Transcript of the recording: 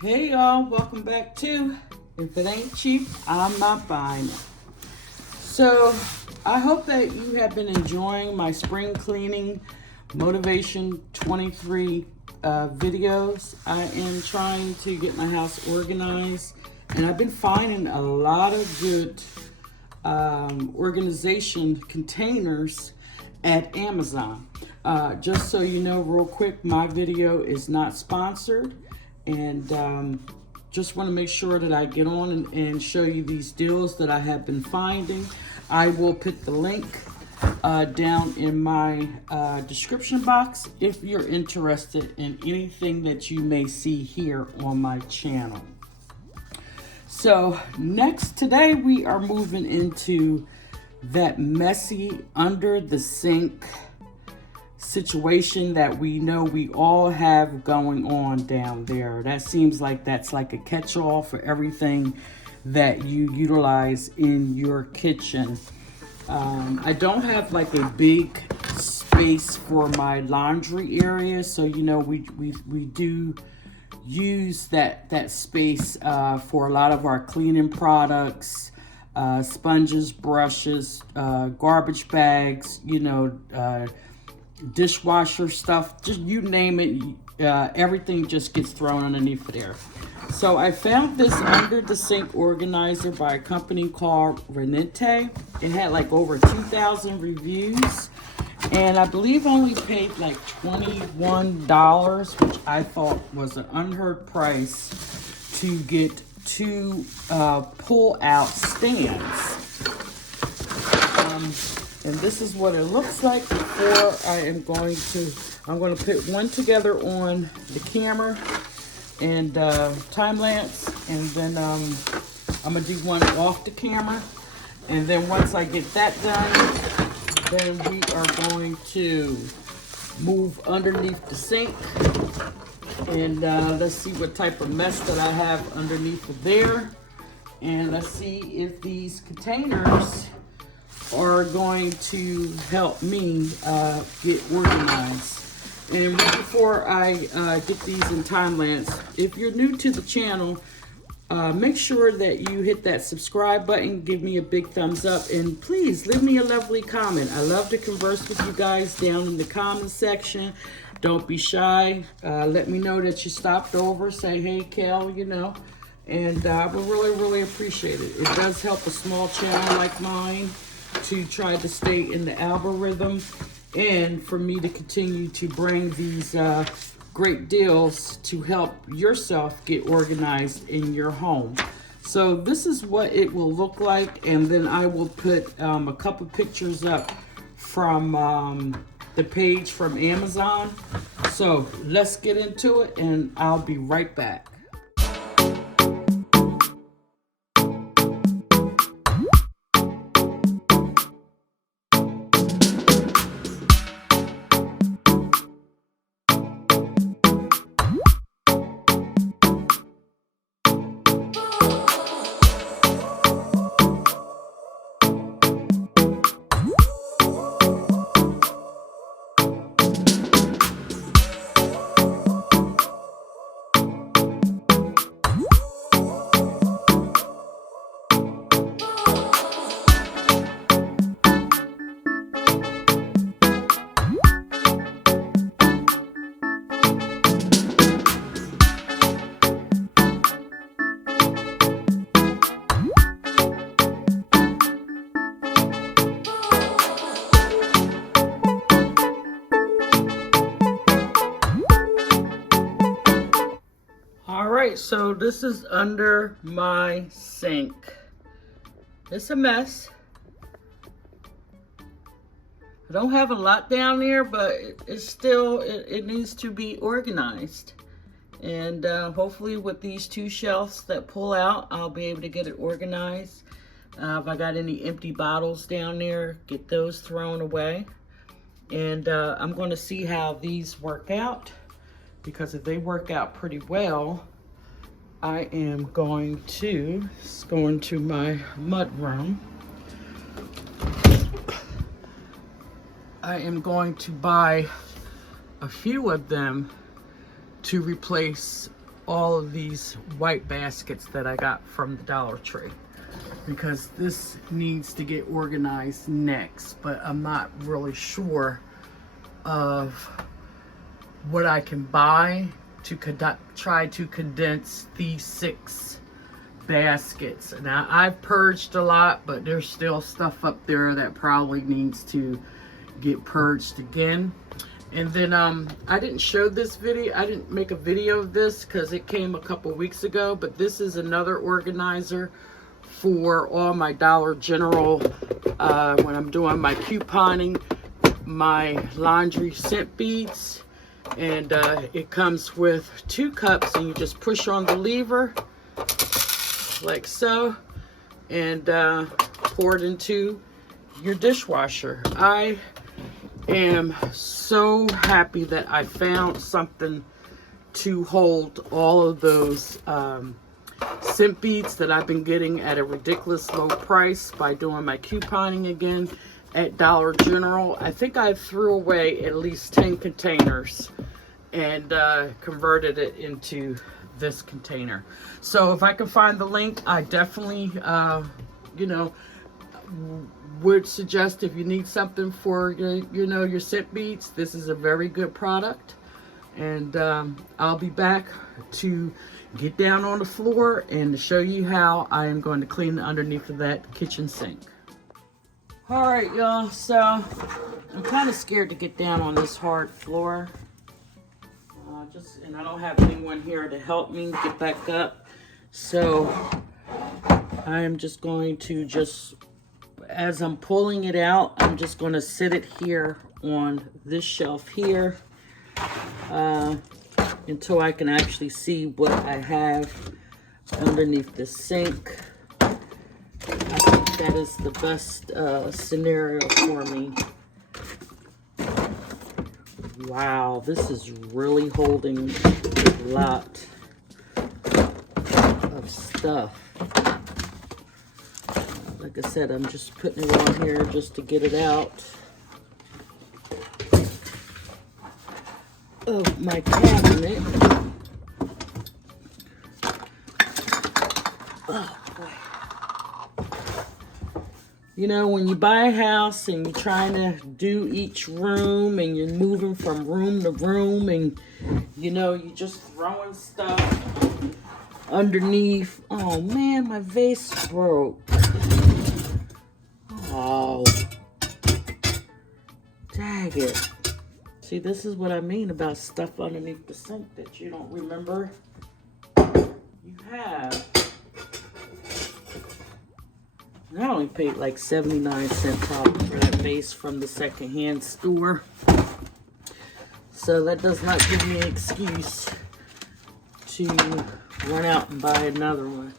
Hey y'all, welcome back to If It Ain't Cheap, I'm Not Buying It. So, I hope that you have been enjoying my spring cleaning motivation 23 videos. I am trying to get my house organized, and I've been finding a lot of good organization containers at Amazon. Just so you know real quick, my video is not sponsored, and just want to make sure that I get on and show you these deals that I have been finding. I will put the link down in my description box if you're interested in anything that you may see here on my channel. So today we are moving into that messy under the sink situation that we know we all have going on down there. That seems like that's like a catch-all for everything that you utilize in your kitchen. I don't have like a big space for my laundry area, so you know we do use that space for a lot of our cleaning products, sponges, brushes, garbage bags, dishwasher stuff, just you name it, everything just gets thrown underneath there. So I found this under the sink organizer by a company called Ravinte. It had like over 2,000 reviews, and I believe only paid like $21, which I thought was an unheard price to get two pull-out stands. And this is what it looks like before I'm going to put one together on the camera and time lapse, and then I'm gonna do one off the camera, and then once I get that done, then we are going to move underneath the sink, and let's see what type of mess that I have underneath of there, and let's see if these containers are going to help me get organized. And before I get these in time lapse, if you're new to the channel, make sure that you hit that subscribe button, give me a big thumbs up, and please leave me a lovely comment. I love to converse with you guys down in the comment section. Don't be shy. Let me know that you stopped over. Say, hey, Kel, and I would really appreciate it. It does help a small channel like mine to try to stay in the algorithm, and for me to continue to bring these great deals to help yourself get organized in your home. So this is what it will look like, and then I will put a couple pictures up from the page from Amazon. So let's get into it, and I'll be right back. So this is under my sink. It's a mess. I don't have a lot down there, but it's still, it needs to be organized. And hopefully with these two shelves that pull out, I'll be able to get it organized. If I got any empty bottles down there, get those thrown away. And I'm going to see how these work out, because if they work out pretty well, I am going to go into my mud room. I am going to buy a few of them to replace all of these white baskets that I got from the Dollar Tree, because this needs to get organized next, but I'm not really sure of what I can buy to try to condense these 6 baskets. Now, I've purged a lot, but there's still stuff up there that probably needs to get purged again. And then I didn't show this video, I didn't make a video of this because it came a couple weeks ago, but this is another organizer for all my Dollar General when I'm doing my couponing, my laundry scent beads. And it comes with 2 cups, and you just push on the lever like so, and pour it into your dishwasher. I am so happy that I found something to hold all of those scent beads that I've been getting at a ridiculous low price by doing my couponing again at Dollar General. I think I threw away at least 10 containers and converted it into this container. So if I can find the link, I definitely you know, would suggest, if you need something for your scent beads, this is a very good product. And I'll be back to get down on the floor and to show you how I am going to clean the underneath of that kitchen sink. All right, y'all, so I'm kind of scared to get down on this hard floor. And I don't have anyone here to help me get back up. So I am just going to as I'm pulling it out, I'm just going to sit it here on this shelf here until I can actually see what I have underneath the sink. I think that is the best scenario for me. Wow, this is really holding a lot of stuff. Like I said, I'm just putting it on here just to get it out of my cabinet. Oh boy. You know, when you buy a house and you're trying to do each room and you're moving from room to room and, you know, you're just throwing stuff underneath. Oh man, my vase broke. Oh, dang it. See, this is what I mean about stuff underneath the sink that you don't remember you have. I only paid like 79 cents probably for that vase from the secondhand store. So that does not give me an excuse to run out and buy another one.